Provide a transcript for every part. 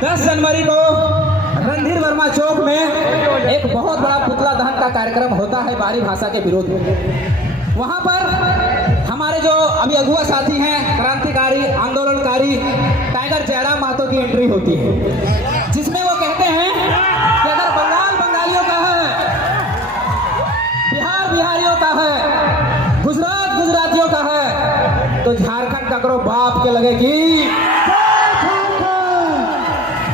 10 जनवरी को रणधीर वर्मा चौक में एक बहुत बड़ा पुतला दहन का कार्यक्रम होता है बाहरी भाषा के विरोध में। वहाँ पर हमारे जो अभी अगुआ साथी हैं, क्रांतिकारी आंदोलनकारी टाइगर जयराम महतो की एंट्री होती है, जिसमें वो कहते हैं कि अगर बंगाल बंगालियों का है, बिहार बिहारियों का है, गुजरात गुजरातियों का है, तो झारखंड का करो बाप के लगेगी।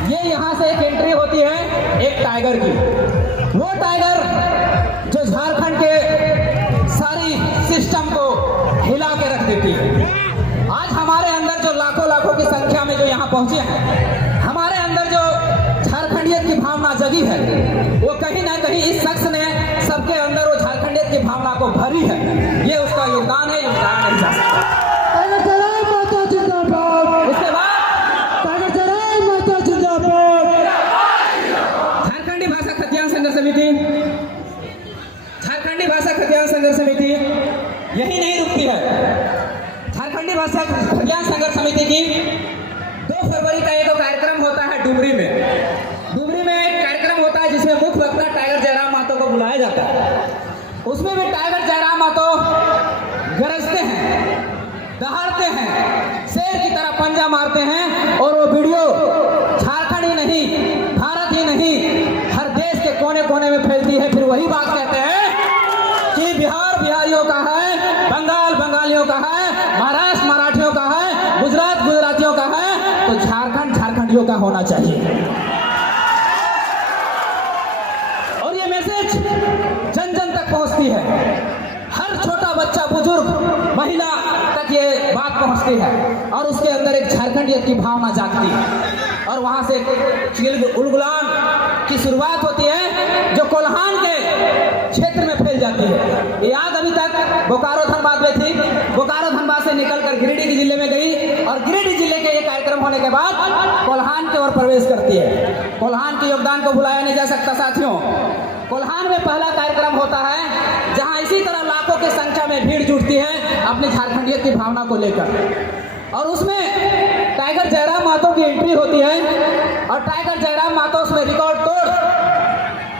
ये यहाँ से एक एंट्री होती है एक टाइगर की, वो टाइगर जो झारखंड के सारी सिस्टम को हिला के रख देती है। आज हमारे अंदर जो लाखों लाखों की संख्या में जो यहाँ पहुंचे हैं, हमारे अंदर जो झारखंडियत की भावना जगी है, वो कहीं ना कहीं इस शख्स ने सबके अंदर वो झारखंडियत की भावना को भरी है। ये उसका योगदान है, योगदान नहीं जा सकता। उसके बाद झारखंडी भाषा खतियान संघर्ष समिति, झारखंडी भाषा खतियान संघर्ष समिति यही नहीं रुकती है। झारखंडी भाषा खतियान संघर्ष समिति की 2 फरवरी का एक कार्यक्रम होता है डुमरी में। डुमरी में एक कार्यक्रम होता है जिसमें मुख्य वक्ता टाइगर जयराम महतो को बुलाया जाता है। उसमें भी टाइगर जयराम महतो गरजते हैं, दहाड़ते हैं, शेर की तरह पंजा मारते हैं, और वो वीडियो झारखंड ही नहीं, भारत ही नहीं, हर देश के कोने कोने में फैलती है। फिर वही बात कहते हैं कि बिहार बिहारियों का है, बंगाल बंगालियों का है, महाराष्ट्र मराठियों का है, गुजरात गुजरातियों का है, तो झारखंड झारखंडियों का होना चाहिए। और ये मैसेज जन जन तक पहुंचती है, हर छोटा बच्चा बुजुर्ग महिला तक ये बात पहुंचती है, और उसके अंदर एक झारखंडियत की भावना जागती है। और वहां से उलगुलान की शुरुआत होती है, जो कोल्हान के क्षेत्र में फैल जाती है। याद अभी तक बोकारो धनबाद में थी, बोकारो धनबाद से निकलकर गिरिडीह जिले में गई, और गिरिडीह जिले के ये कार्यक्रम होने के बाद कोल्हान की ओर प्रवेश करती है। कोल्हान के योगदान को भुलाया नहीं जा सकता साथियों। कोल्हान में पहला कार्यक्रम होता है जहां इसी तरह लाखों की संख्या में भीड़ जुटती है अपनी झारखंडियत की भावना को लेकर, और उसमें टाइगर जयराम महतो की एंट्री होती है। और टाइगर जयराम महतो उसमें रिकॉर्ड तोड़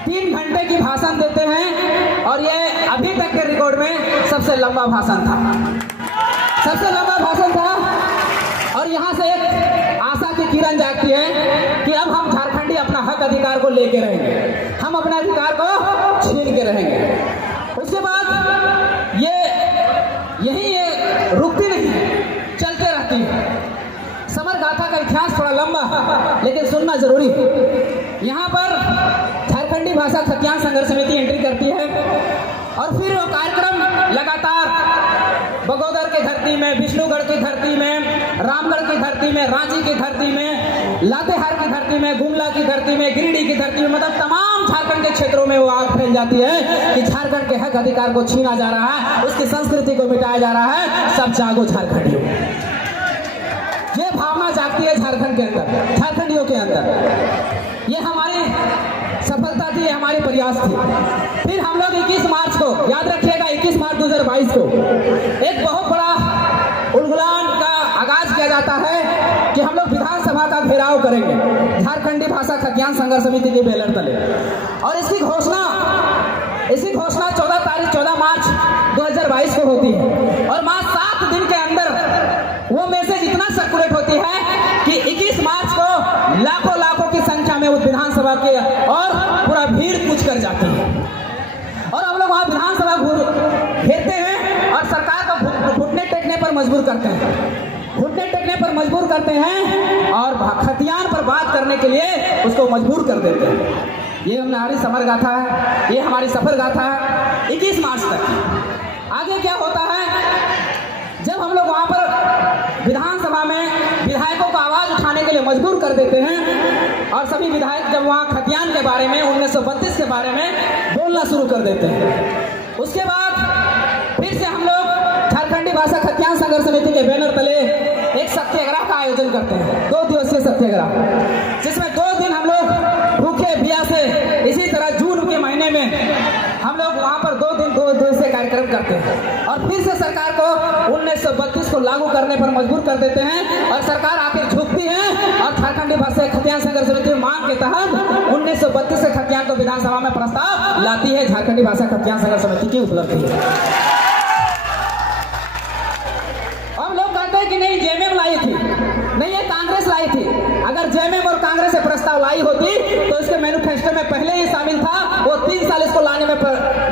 3 घंटे की भाषण देते हैं, और ये अभी तक के रिकॉर्ड में सबसे लंबा भाषण था, सबसे लंबा भाषण था। और यहाँ से एक आशा की किरण जागती है कि अब हम झारखंडी अपना हक अधिकार को लेके रहेंगे, हम अपने अधिकार को छीन के रहेंगे। उसके बाद यही रुकती नहीं, चलते रहती है। समर गाथा का इतिहास थोड़ा लंबा है, लेकिन सुनना जरूरी है। यहाँ पर झारखंडी भाषा खतियान संघर्ष समिति एंट्री करती है, और फिर वो कार्यक्रम लगातार बगोदर की धरती में, विष्णुगढ़ की धरती में, रामगढ़ की धरती में, रांची की धरती में, लातेहार की धरती में, गुमला की धरती में, गिरिडीह की धरती में, मतलब तमाम झारखंड के क्षेत्रों में वो आग फैल जाती है कि झारखंड के हक अधिकार को छीना जा रहा है, उसकी संस्कृति को मिटाया जा रहा है। सब जागो झारखंडियों। ये भावना जागती है झारखंड के अंदर, झारखंडियों के अंदर। ये हमारी सफलता थी, हमारी प्रयास थी। फिर हम लोग 21 मार्च को, याद रखिएगा 21 मार्च 2022 को एक बहुत बड़ा उलगुलान का आगाज किया जाता है कि हम लोग विधानसभा का घेराव करेंगे झारखंडी भाषा खतियान संघर्ष समिति के बैनर तले। और इसकी घोषणा 14 मार्च 2022 को होती है, और मात्र 7 दिन के अंदर वो मैसेज इतना सर्कुलेट होती है कि 21 मार्च को लाखों लाखों की संख्या में उस विधानसभा के और पूरा भीड़ कूच कर जाती है, और हम लोग वहाँ विधानसभा घेरते हैं और सरकार को घुटने टेकने पर मजबूर करते हैं, घुटने टेकने पर मजबूर करते हैं, और खतियान पर बात करने के लिए उसको मजबूर कर देते हैं। ये हमारी समर गाथा है, ये हमारी सफर गाथा है 21 मार्च तक। आगे क्या होता है, जब हम लोग वहाँ पर विधानसभा में विधायकों को आवाज उठाने के लिए मजबूर कर देते हैं, और सभी विधायक जब वहाँ खतियान के बारे में 1932 के बारे में बोलना शुरू कर देते हैं, उसके बाद फिर से हम लोग झारखंडी भाषा खतियान संघर्ष समिति के बैनर तले एक सत्याग्रह का आयोजन करते हैं, 2 दिवसीय सत्याग्रह, जिसमें 2 दिन हम लोग भूखे प्यासे इसी तरह जून के महीने में हम लोग वहाँ पर 2 दिन 2 दिवसीय कार्यक्रम करते हैं। और और फिर से सरकार को 1932 को लागू करने पर मजबूर कर देते हैं और सरकार आखिर झुकती है और झारखंडी भाषा खतियान संघर्ष समिति मांग के तहत 1932 से खतियान को विधानसभा में प्रस्ताव लाती है। झारखंडी भाषा खतियान संघर्ष समिति की उपलब्धि है। अब लोग कहते हैं कि नहीं जेएमएम लाई थी, नहीं ये कांग्रेस लाई थी। अगर जेएमएम और कांग्रेस से प्रस्ताव लाई होती तो इसके मैनिफेस्टो में पहले ही शामिल था, वो 3 साल इसको लाने में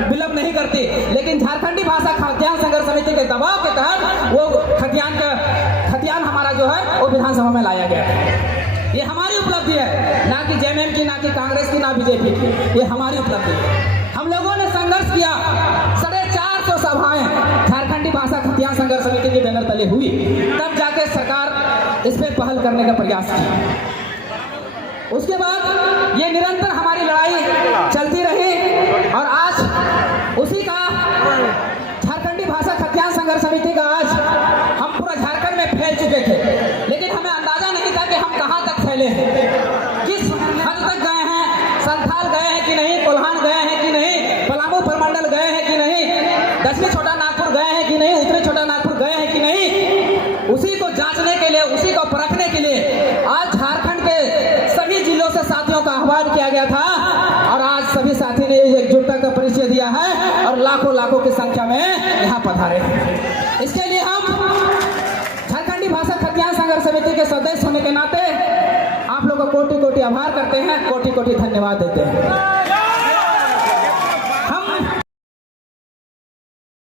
विलंब नहीं करती। लेकिन झारखंडी भाषा खतियान संघर्ष समिति के दबाव के तहत वो खतियान हमारा जो है वो विधानसभा में लाया गया। ये हमारी उपलब्धि है, ना कि जेएमएम की, ना कि कांग्रेस की, ना बीजेपी की। ये हमारी उपलब्धि है। हम लोगों ने संघर्ष किया, 450 सभाएं झारखंडी भाषा खतियान संघर्ष समिति के बैनर तले हुई, तब जाके सरकार इस पर पहल करने का प्रयास किया। उसके बाद ये निरंतर हमारी लड़ाई चलती रही और आज उसी का झारखंडी भाषा खतियान संघर्ष समिति का आज हम पूरा झारखंड में फैल चुके थे, लेकिन हमें अंदाजा नहीं था कि हम कहां तक फैले हैं, किस हद तक गए हैं। संथाल गए हैं कि नहीं, कोल्हान गए हैं कि नहीं, पलामू प्रमंडल गए हैं कि नहीं, दक्षिणी छोटा नागपुर गए हैं कि नहीं, उत्तरी छोटा नागपुर गए हैं कि नहीं। उसी को जांचने के लिए, उसी को परखने के लिए आज झारखंड के सभी जिलों से साथियों का आह्वान किया गया था और आज सभी साथी ने एकजुटता का परिचय दिया है और लाखों की संख्या में यहाँ पधारे हैं। इसके लिए हम झारखंडी भाषा खतियान संघर्ष समिति के सदस्य होने के नाते आप लोगों को कोटि आभार करते हैं, कोटि धन्यवाद देते हैं।